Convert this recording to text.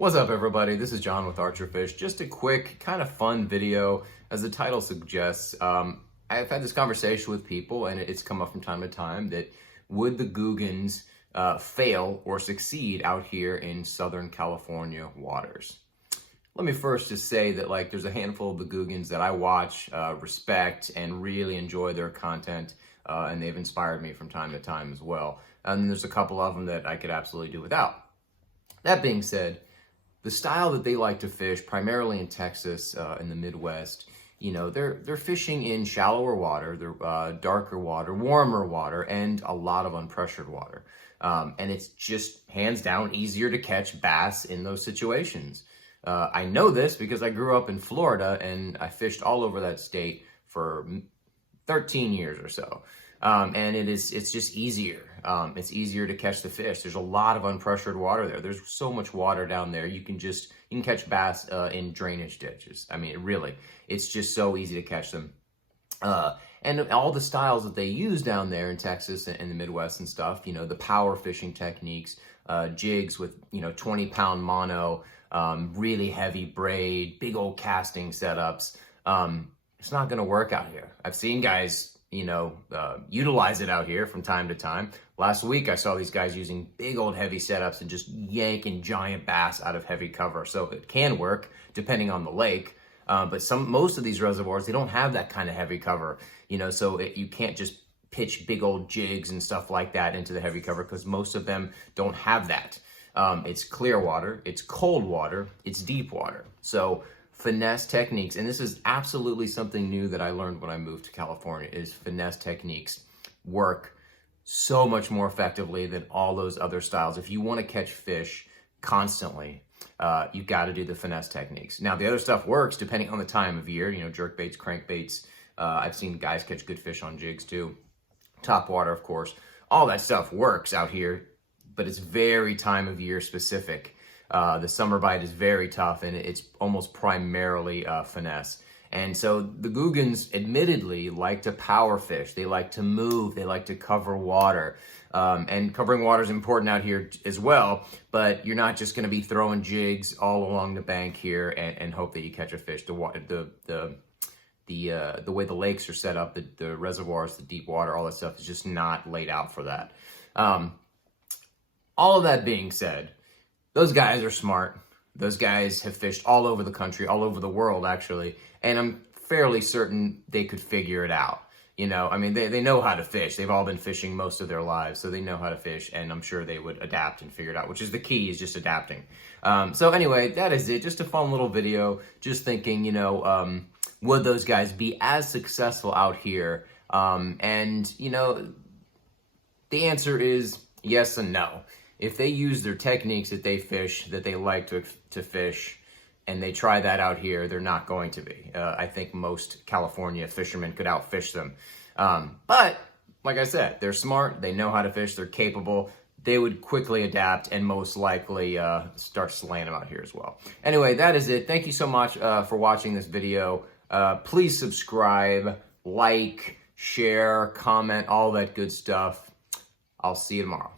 What's up, everybody? This is John with Archerfish. Just a quick, kind of fun video. As the title suggests, I've had this conversation with people, and it's come up from time to time, that would the Googans fail or succeed out here in Southern California waters? Let me first just say that there's a handful of the Googans that I watch, respect, and really enjoy their content, and they've inspired me from time to time as well. And there's a couple of them that I could absolutely do without. That being said, the style that they like to fish, primarily in Texas, in the Midwest, they're fishing in shallower water, they're darker water, warmer water, and a lot of unpressured water. And it's just hands down easier to catch bass in those situations. I know this because I grew up in Florida and I fished all over that state for 13 years or so. And it's just easier. It's easier to catch the fish. There's a lot of unpressured water there. There's so much water down there. You can catch bass in drainage ditches. I mean, really, it's just so easy to catch them. And all the styles that they use down there in Texas and the Midwest and stuff, the power fishing techniques, jigs with, 20-pound mono, really heavy braid, big old casting setups. It's not going to work out here. I've seen guys utilize it out here from time to time. Last week, I saw these guys using big old heavy setups and just yanking giant bass out of heavy cover. So it can work depending on the lake. But most of these reservoirs, they don't have that kind of heavy cover, so you can't just pitch big old jigs and stuff like that into the heavy cover because most of them don't have that. It's clear water, it's cold water, it's deep water. So finesse techniques, and this is absolutely something new that I learned when I moved to California, is finesse techniques work so much more effectively than all those other styles. If you want to catch fish constantly, you got to do the finesse techniques. Now, the other stuff works depending on the time of year, jerk baits, crank baits. I've seen guys catch good fish on jigs too. Top water, of course. All that stuff works out here, but it's very time of year specific. The summer bite is very tough, and it's almost primarily finesse. And so the Googans admittedly like to power fish. They like to move. They like to cover water. And covering water is important out here as well, but you're not just going to be throwing jigs all along the bank here and hope that you catch a fish. The way the lakes are set up, the reservoirs, the deep water, all that stuff is just not laid out for that. All of that being said, those guys are smart. Those guys have fished all over the country, all over the world, actually, and I'm fairly certain they could figure it out. I mean, they know how to fish. They've all been fishing most of their lives, so they know how to fish, and I'm sure they would adapt and figure it out, which is the key, is just adapting. So anyway, that is it. Just a fun little video. Just thinking, would those guys be as successful out here? And, the answer is yes and no. If they use their techniques that they fish, that they like to fish, and they try that out here, they're not going to be. I think most California fishermen could outfish them. But, like I said, they're smart, they know how to fish, they're capable. They would quickly adapt and most likely start slaying them out here as well. Anyway, that is it. Thank you so much for watching this video. Please subscribe, like, share, comment, all that good stuff. I'll see you tomorrow.